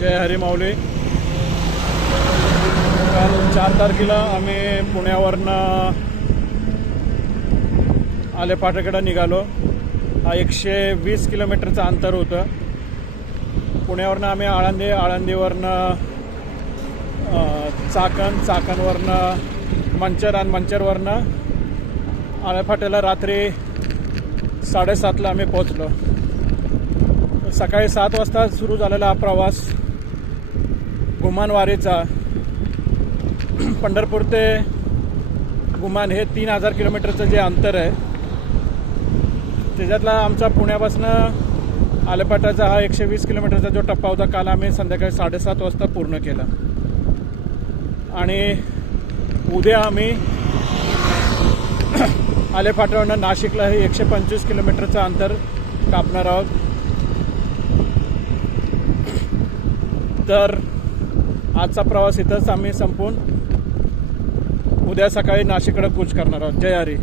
जय हरी माऊली. काल 4 तारखेला आम्ही पुण्यावरनं आलेफाट्याकडे निघालो. हा 120 किलोमीटरचं अंतर होतं. पुण्यावरनं आम्ही आळंदीवरनं चाकणवरनं मंचर आणि मंचरवरनं आलेफाट्याला रात्री 7:30ला आम्ही पोचलो. सकाळी 7 वाजता सुरू झालेला हा प्रवास घुमानवारीचा. पंढरपूर ते घुमान हे 3000 किलोमीटरचं जे अंतर आहे, त्याच्यातला आमचा पुण्यापासून आलेफाट्याचा हा 120 किलोमीटरचा जो टप्पा होता, काल आम्ही संध्याकाळी 7:30 वाजता पूर्ण केला. आणि उद्या आम्ही आलेफाट्यावरनं नाशिकला हे 125 किलोमीटरचं अंतर कापणार आहोत. तर आजचा प्रवास इथंच आम्ही संपवून उद्या सकाळी नाशिककडे कूच करणार आहोत. जय हरी.